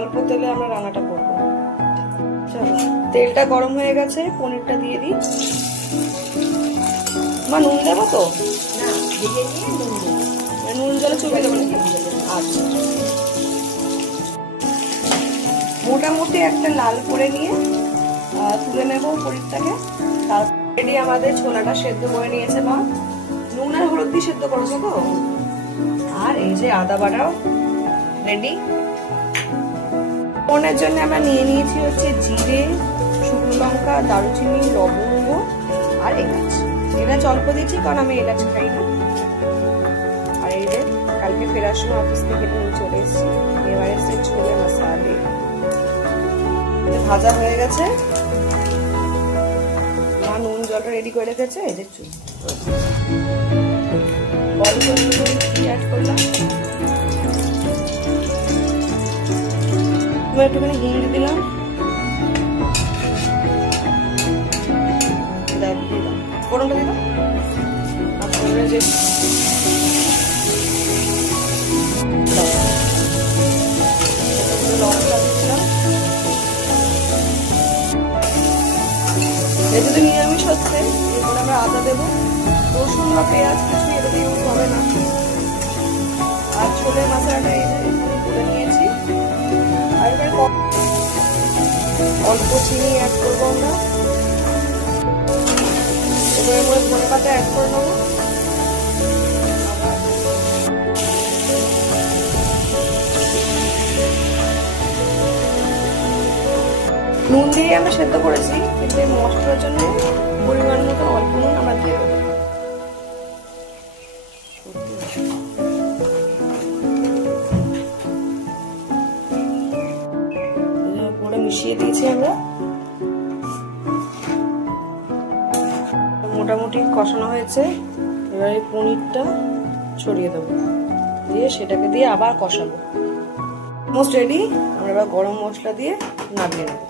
অল্প তেলে আমরা রান্নাটা করবো। চলো, তেলটা গরম হয়ে গেছে, পনিরটা দিয়ে দিই। মা নুন দেবো তো? নুন জলে চুবিয়ে দেবো নাকি? আচ্ছা, মোটামুটি একটা লাল করে নিয়ে তুলে নেবো পনিরটাকে। তারপরে আমাদের ছোলাটা সেদ্ধ করে নিয়েছে মা, নুন আর হলুদ দিয়ে সেদ্ধ করেছো তো। আর এই যে আদা বাটাও রেডি। ফোড়নের জন্য আমরা নিয়ে নিয়েছি হচ্ছে জিরে, শুকনো লঙ্কা, দারুচিনি, লবঙ্গ আর এলাচ। এলাচ অল্প দিয়েছি কারণ আমি এলাচ খাই না। আর এই যে কালকে ফেরার সময় অফিস থেকে নিয়ে চলে এসেছি। এবার এসে ছোলে মশালে ভাজা হয়ে গেছে। মা নুন জলটা রেডি করে রেখেছে। এই যে অল্প অ্যাড করলাম, একটুখানি হিং দিলাম, ফোড়নটা দিলাম। আর ফোড়নে যে লঙ্কা দিলাম। যেহেতু নিরামিষ হচ্ছে, এরপর আমরা আদা দেবো। রসুন বা পেঁয়াজ কিছু এটাতে ইউজ হবে না। আর ছোলের মশলাটা করে নিয়েছি। আর এবার অল্প চিনি অ্যাড করবো আমরা। এবার করে ধনে পাতা অ্যাড করে নেবো। নুন দিয়ে আমরা সেদ্ধ করেছি, কিন্তু এই মশলার জন্য পরিমাণ মতো অল্প নুন আমরা দিয়ে দেবো। পুরো মিশিয়ে দিয়েছি আমরা। মোটামুটি কষানো হয়েছে। এবার এই পনিরটা ছড়িয়ে দেবো, দিয়ে সেটাকে দিয়ে আবার কষাবো। Almost ready. আমরা এবার গরম মশলা দিয়ে নামিয়ে নেবো।